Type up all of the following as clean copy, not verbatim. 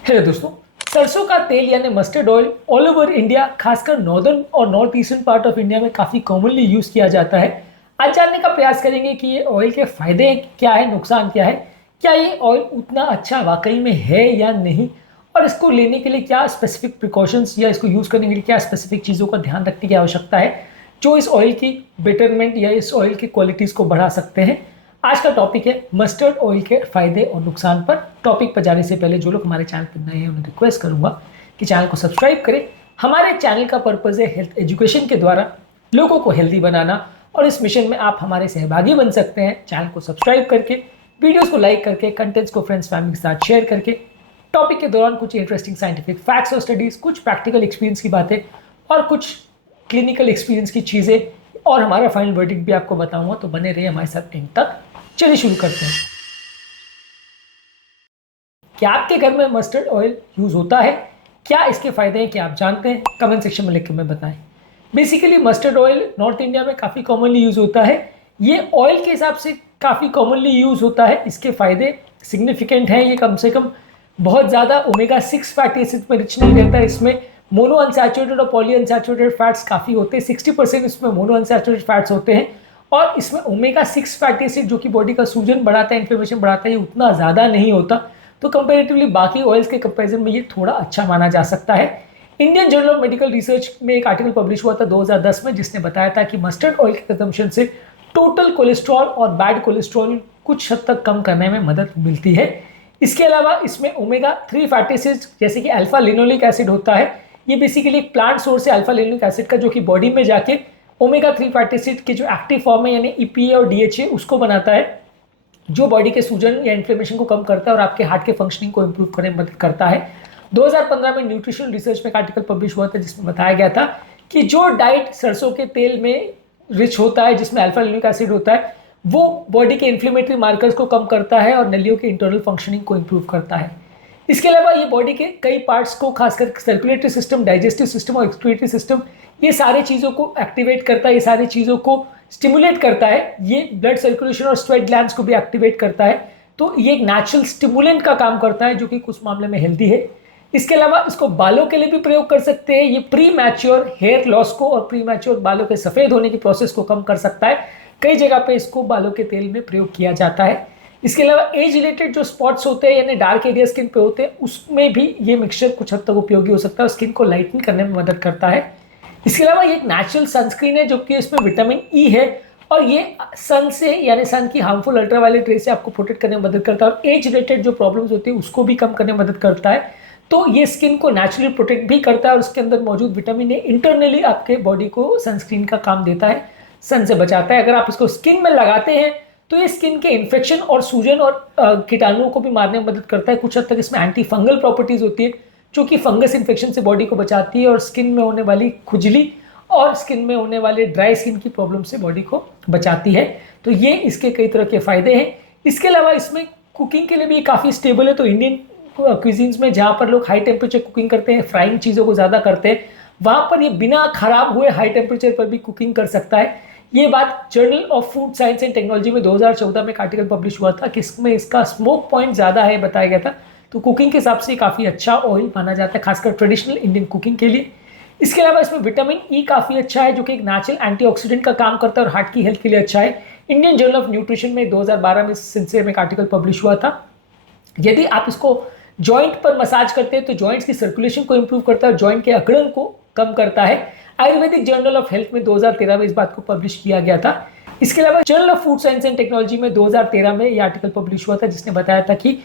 Hello दोस्तों। सरसों का तेल यानी mustard oil all over India, खासकर नॉर्दर्न और north eastern part of India में काफ़ी कॉमनली यूज़ किया जाता है। आज जानने का प्रयास करेंगे कि ये ऑयल के फ़ायदे क्या है, नुकसान क्या है, क्या ये ऑयल उतना अच्छा वाकई में है या नहीं, और इसको लेने के लिए क्या स्पेसिफिक प्रिकॉशंस या इसको यूज़ करने के लिए क्या स्पेसिफिक चीज़ों का ध्यान रखने की आवश्यकता है जो इस ऑयल की बेटरमेंट या इस ऑयल की क्वालिटीज़ को बढ़ा सकते हैं। आज का टॉपिक है मस्टर्ड ऑयल के फायदे और नुकसान पर। टॉपिक पर जाने से पहले जो लोग हमारे चैनल पर नए हैं उन्हें रिक्वेस्ट करूंगा कि चैनल को सब्सक्राइब करें। हमारे चैनल का पर्पज़ है हेल्थ एजुकेशन के द्वारा लोगों को हेल्दी बनाना, और इस मिशन में आप हमारे सहभागी बन सकते हैं चैनल को सब्सक्राइब करके, वीडियोस को लाइक करके, कंटेंट्स को फ्रेंड्स फैमिली के साथ शेयर करके, टॉपिक के दौरान कुछ इंटरेस्टिंग साइंटिफिक फैक्ट्स और स्टडीज़, कुछ प्रैक्टिकल एक्सपीरियंस की बातें और कुछ क्लिनिकल एक्सपीरियंस की चीज़ें, और हमारा फाइनल वर्डिक्ट भी आपको बताऊंगा। तो बने रहिए हमारे साथ एंड तक। चलिए शुरू करते हैं। क्या आपके घर में मस्टर्ड ऑयल यूज होता है? क्या इसके फायदे हैं, क्या आप जानते हैं? कमेंट सेक्शन में लिख के हमें बताएं। Basically mustard oil north India में काफ़ी कॉमनली यूज होता है। ये ऑयल के हिसाब से काफ़ी कॉमनली यूज होता है। इसके फायदे सिग्निफिकेंट हैं। ये कम से कम बहुत ज़्यादा ओमेगा 6 फैटी एसिड में रिच नहीं रहता है। इसमें मोनो अनसैचुरेटेड और पॉली अनसैचुरेटेड फैट्स काफ़ी होते हैं। 60% इसमें मोनो अनसैचुरेटेड फैट्स होते हैं, और इसमें ओमेगा 6 फैटी एसिड जो कि बॉडी का सूजन बढ़ाता है, इन्फ्लेमेशन बढ़ाता है, ये उतना ज़्यादा नहीं होता। तो कंपेरेटिवली बाकी ऑयल्स के कंपैरिजन में ये थोड़ा अच्छा माना जा सकता है। Indian journal of medical research में एक आर्टिकल पब्लिश हुआ था 2010 में, जिसने बताया था कि मस्टर्ड ऑयल के कंजम्पशन से टोटल कोलेस्ट्रॉल और बैड कोलेस्ट्रॉल कुछ हद तक कम करने में मदद मिलती है। इसके अलावा इसमें ओमेगा 3 फैटी एसिड्स जैसे कि अल्फा लिनोलिक एसिड होता है। ये बेसिकली एक प्लांट सोर्स है अल्फा लिनोलिक एसिड का, जो कि बॉडी में जाके ओमेगा 3 फैटी एसिड के जो एक्टिव फॉर्म है यानी ईपीए और डीएचए उसको बनाता है, जो बॉडी के सूजन या इन्फ्लेमेशन को कम करता है और आपके हार्ट के फंक्शनिंग को इंप्रूव करने में मदद करता है। 2015 में न्यूट्रिशनल रिसर्च में एक आर्टिकल पब्लिश हुआ था जिसमें बताया गया था कि जो डाइट सरसों के तेल में रिच होता है, जिसमें अल्फा लिनोलिक एसिड होता है, वो बॉडी के इन्फ्लेमेटरी मार्कर्स को कम करता है और नलियों के इंटरनल फंक्शनिंग को इंप्रूव करता है। इसके अलावा ये बॉडी के कई पार्ट्स को, खासकर सर्कुलेटरी सिस्टम, डाइजेस्टिव सिस्टम और एक्सक्रीटरी सिस्टम, ये सारी चीज़ों को एक्टिवेट करता है, ये सारी चीज़ों को स्टिमुलेट करता है। ये ब्लड सर्कुलेशन और स्वेट ग्लैंड्स को भी एक्टिवेट करता है। तो ये एक नेचुरल स्टिमुलेंट का काम करता है, जो कि कुछ मामले में हेल्दी है। इसके अलावा इसको बालों के लिए भी प्रयोग कर सकते हैं। ये प्री मैच्योर हेयर लॉस को और प्री मैच्योर बालों के सफ़ेद होने की प्रोसेस को कम कर सकता है। कई जगह पे इसको बालों के तेल में प्रयोग किया जाता है। इसके अलावा एज रिलेटेड जो स्पॉट्स होते हैं यानी डार्क एरिया स्किन पे होते हैं, उसमें भी ये मिक्सचर कुछ हद तक उपयोगी हो सकता है और स्किन को लाइटन करने में मदद करता है। इसके अलावा ये एक नेचुरल सनस्क्रीन है, जो कि इसमें विटामिन ई है, और ये सन से यानी सन की हार्मफुल अल्ट्रावायलेट रे से आपको प्रोटेक्ट करने में मदद करता है और एज रिलेटेड जो प्रॉब्लम्स होती है उसको भी कम करने में मदद करता है। तो ये स्किन को नेचुरली प्रोटेक्ट भी करता है, और उसके अंदर मौजूद विटामिन ए इंटरनली आपके बॉडी को सनस्क्रीन का काम देता है, सन से बचाता है। अगर आप इसको स्किन में लगाते हैं तो ये स्किन के इन्फेक्शन और सूजन और कीटाणुओं को भी मारने में मदद करता है। कुछ हद तक इसमें एंटी फंगल प्रॉपर्टीज होती है, जो कि फंगस इन्फेक्शन से बॉडी को बचाती है और स्किन में होने वाली खुजली और स्किन में होने वाले ड्राई स्किन की प्रॉब्लम से बॉडी को बचाती है। तो ये इसके कई तरह के फायदे हैं। इसके अलावा इसमें कुकिंग के लिए भी काफ़ी स्टेबल है। तो इंडियन क्विजीन्स में जहाँ पर लोग हाई टेम्परेचर कुकिंग करते हैं, फ्राइंग चीज़ों को ज़्यादा करते हैं, वहाँ पर ये बिना खराब हुए हाई टेम्परेचर पर भी कुकिंग कर सकता है। ये बात journal of food science and technology में 2014 में एक आर्टिकल पब्लिश हुआ था कि इसमें इसका स्मोक पॉइंट ज़्यादा है बताया गया था। तो कुकिंग के हिसाब से काफ़ी अच्छा ऑयल माना जाता है, खासकर ट्रेडिशनल इंडियन कुकिंग के लिए। इसके अलावा इसमें विटामिन ई काफ़ी अच्छा है, जो कि एक नेचुरल एंटीऑक्सीडेंट का काम करता है और हार्ट की हेल्थ के लिए अच्छा है। इंडियन जर्नल ऑफ न्यूट्रिशन में 2012 में इस सिलसिले में एक आर्टिकल पब्लिश हुआ था। यदि आप इसको जॉइंट पर मसाज करते हैं तो जॉइंट्स की सर्कुलेशन को इंप्रूव करता है और जॉइंट के अकड़न को कम करता है। आयुर्वेदिक जर्नल ऑफ हेल्थ में 2013 में इस बात को पब्लिश किया गया था। इसके अलावा journal of food science and technology में 2013 में यह आर्टिकल पब्लिश हुआ था, जिसने बताया था कि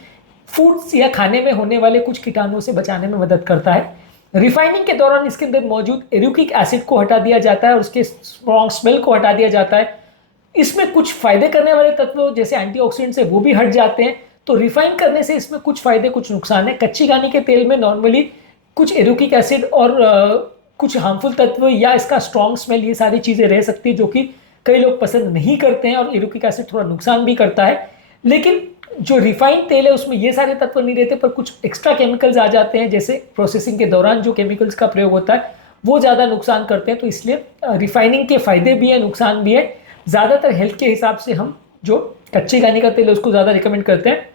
फूड्स या खाने में होने वाले कुछ कीटाणुओं से बचाने में मदद करता है। रिफाइनिंग के दौरान इसके अंदर मौजूद एरुकिक एसिड को हटा दिया जाता है और उसके स्ट्रॉन्ग स्मेल को हटा दिया जाता है। इसमें कुछ फायदे करने वाले तत्व जैसे एंटीऑक्सीडेंट्स है वो भी हट जाते हैं। तो रिफाइन करने से इसमें कुछ फायदे कुछ नुकसान है। कच्ची घानी के तेल में नॉर्मली कुछ एरुकिक एसिड और कुछ हार्मफुल तत्व या इसका स्ट्रॉन्ग स्मेल, ये सारी चीज़ें रह सकती है, जो कि कई लोग पसंद नहीं करते हैं, और एरुकिक एसिड थोड़ा नुकसान भी करता है। लेकिन जो रिफाइंड तेल है उसमें ये सारे तत्व नहीं रहते, पर कुछ एक्स्ट्रा केमिकल्स आ जाते हैं, जैसे प्रोसेसिंग के दौरान जो केमिकल्स का प्रयोग होता है वो ज़्यादा नुकसान करते हैं। तो इसलिए रिफाइनिंग के फ़ायदे भी हैं, नुकसान भी है। ज़्यादातर हेल्थ के हिसाब से हम जो कच्ची घानी का तेल है उसको ज़्यादा रिकमेंड करते हैं।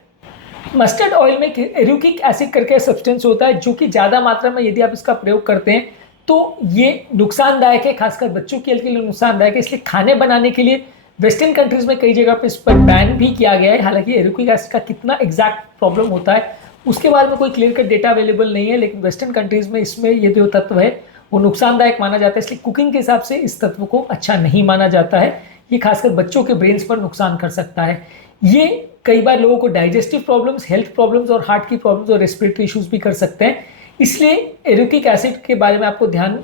मस्टर्ड ऑयल में एरुकिक एसिड करके सब्सटेंस होता है जो कि ज़्यादा मात्रा में यदि आप इसका प्रयोग करते हैं तो ये नुकसानदायक है, खासकर बच्चों के लिए नुकसानदायक है। इसलिए खाने बनाने के लिए वेस्टर्न कंट्रीज में कई जगह पे इस पर बैन भी किया गया है। हालांकि एरुकिक एसिड का कितना एग्जैक्ट प्रॉब्लम होता है उसके बारे में कोई क्लियर कट डेटा अवेलेबल नहीं है, लेकिन वेस्टर्न कंट्रीज में इसमें ये जो तत्व है वो नुकसानदायक माना जाता है। इसलिए कुकिंग के हिसाब से इस तत्व को अच्छा नहीं माना जाता है। ये खासकर बच्चों के ब्रेन्स पर नुकसान कर सकता है। ये कई बार लोगों को डाइजेस्टिव प्रॉब्लम्स, हेल्थ प्रॉब्लम्स और हार्ट की प्रॉब्लम्स और रेस्पिरेटरी इश्यूज भी कर सकते हैं। इसलिए एरुकिक एसिड के बारे में आपको ध्यान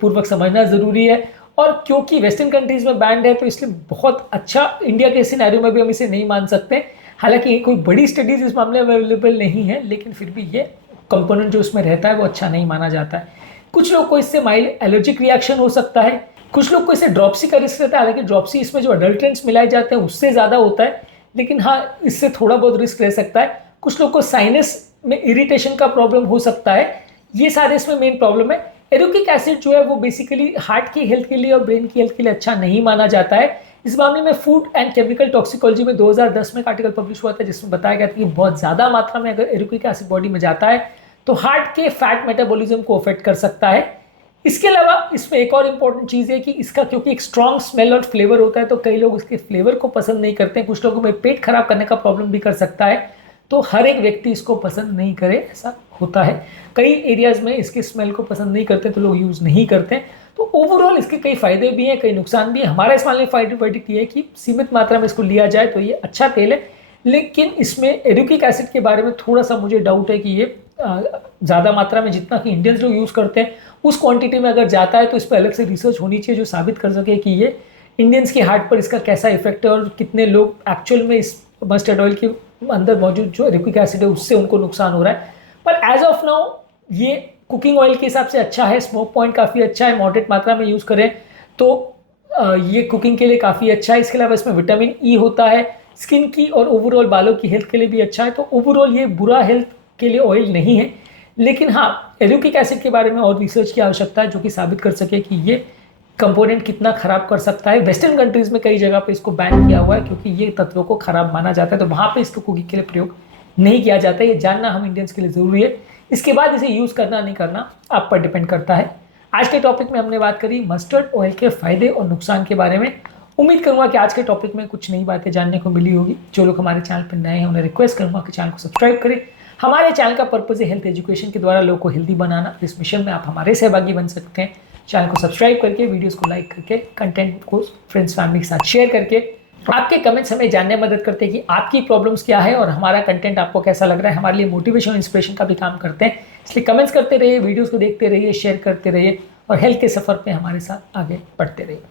पूर्वक समझना ज़रूरी है। और क्योंकि वेस्टर्न कंट्रीज में बैंड है तो इसलिए बहुत अच्छा इंडिया के सिनेरियो में भी हम इसे नहीं मान सकते। हालांकि कोई बड़ी स्टडीज इस मामले में अवेलेबल नहीं है, लेकिन फिर भी ये कंपोनेंट जो उसमें रहता है वो अच्छा नहीं माना जाता है। कुछ लोग को इससे माइल्ड एलर्जिक रिएक्शन हो सकता है, कुछ लोग को इससे ड्रॉप्सी का रिस्क रहता है। हालांकि ड्रॉप्सी इसमें जो अडल्ट्रेंट्स मिलाए जाते हैं उससे ज़्यादा होता है, लेकिन हाँ इससे थोड़ा बहुत रिस्क रह सकता है। कुछ लोग को साइनस में इरिटेशन का प्रॉब्लम हो सकता है। ये सारे इसमें मेन प्रॉब्लम है। एरुकिक एसिड जो है वो बेसिकली हार्ट की हेल्थ के लिए और ब्रेन की हेल्थ के लिए अच्छा नहीं माना जाता है। इस मामले में फूड एंड केमिकल टॉक्सिकोलॉजी में 2010 में एक आर्टिकल पब्लिश हुआ था जिसमें बताया गया था कि बहुत ज़्यादा मात्रा में अगर एरुकिक एसिड बॉडी में जाता है तो हार्ट के फैट मेटाबॉलिज्म को अफेक्ट कर सकता है। इसके अलावा इसमें एक और इम्पॉर्टेंट चीज़ है कि इसका क्योंकि एक स्ट्रॉन्ग स्मेल और फ्लेवर होता है तो कई लोग इसके फ्लेवर को पसंद नहीं करते हैं। कुछ लोगों में पेट खराब करने का प्रॉब्लम भी कर सकता है, तो हर एक व्यक्ति इसको पसंद नहीं करे ऐसा होता है। कई एरियाज़ में इसके स्मेल को पसंद नहीं करते तो लोग यूज़ नहीं करते। तो ओवरऑल इसके कई फ़ायदे भी हैं, कई नुकसान भी हैं। हमारा इस मामले में फायदा ये है कि सीमित मात्रा में इसको लिया जाए तो ये अच्छा तेल है, लेकिन इसमें एरुकिक एसिड के बारे में थोड़ा सा मुझे डाउट है कि ये ज़्यादा मात्रा में जितना कि इंडियंस लोग यूज़ करते हैं उस क्वांटिटी में अगर जाता है तो इस पर अलग से रिसर्च होनी चाहिए जो साबित कर सके कि ये इंडियंस के हार्ट पर इसका कैसा इफेक्ट है और कितने लोग एक्चुअल में इस मस्टर्ड ऑयल के अंदर मौजूद जो एरुकिक एसिड है उससे उनको नुकसान हो रहा है। पर एज ऑफ नाउ ये कुकिंग ऑयल के हिसाब से अच्छा है, स्मोक पॉइंट काफ़ी अच्छा है, मॉडरेट मात्रा में यूज़ करें तो ये कुकिंग के लिए काफ़ी अच्छा है। इसके अलावा इसमें विटामिन ई होता है, स्किन की और ओवरऑल बालों की हेल्थ के लिए भी अच्छा है। तो ओवरऑल ये बुरा हेल्थ के लिए ऑयल नहीं है, लेकिन हाँ एरुकिक एसिड के बारे में और रिसर्च की आवश्यकता है जो कि साबित कर सके कि ये कंपोनेंट कितना खराब कर सकता है। वेस्टर्न कंट्रीज़ में कई जगह पे इसको बैन किया हुआ है क्योंकि ये तत्वों को खराब माना जाता है, तो वहाँ पे इसको कुकिंग के लिए प्रयोग नहीं किया जाता है। ये जानना हम इंडियंस के लिए ज़रूरी है। इसके बाद इसे यूज़ करना नहीं करना आप पर डिपेंड करता है। आज के टॉपिक में हमने बात करी मस्टर्ड ऑयल के फ़ायदे और नुकसान के बारे में। उम्मीद करूँगा कि आज के टॉपिक में कुछ नई बातें जानने को मिली होगी। जो लोग हमारे चैनल पर नए हैं उन्हें रिक्वेस्ट करूँगा कि चैनल को सब्सक्राइब करें। हमारे चैनल का पर्पज़ है हेल्थ एजुकेशन के द्वारा लोगों को हेल्दी बनाना। इस मिशन में आप हमारे सहभागी बन सकते हैं। चैनल को सब्सक्राइब करके, वीडियोस को लाइक करके, कंटेंट को फ्रेंड्स फैमिली के साथ शेयर करके। आपके कमेंट्स हमें जानने में मदद करते हैं कि आपकी प्रॉब्लम्स क्या है और हमारा कंटेंट आपको कैसा लग रहा है। हमारे लिए मोटिवेशन और इंस्पिरेशन का भी काम करते हैं। इसलिए कमेंट्स करते रहिए, वीडियोज़ को देखते रहिए, शेयर करते रहिए और हेल्थ के सफ़र पर हमारे साथ आगे बढ़ते रहिए।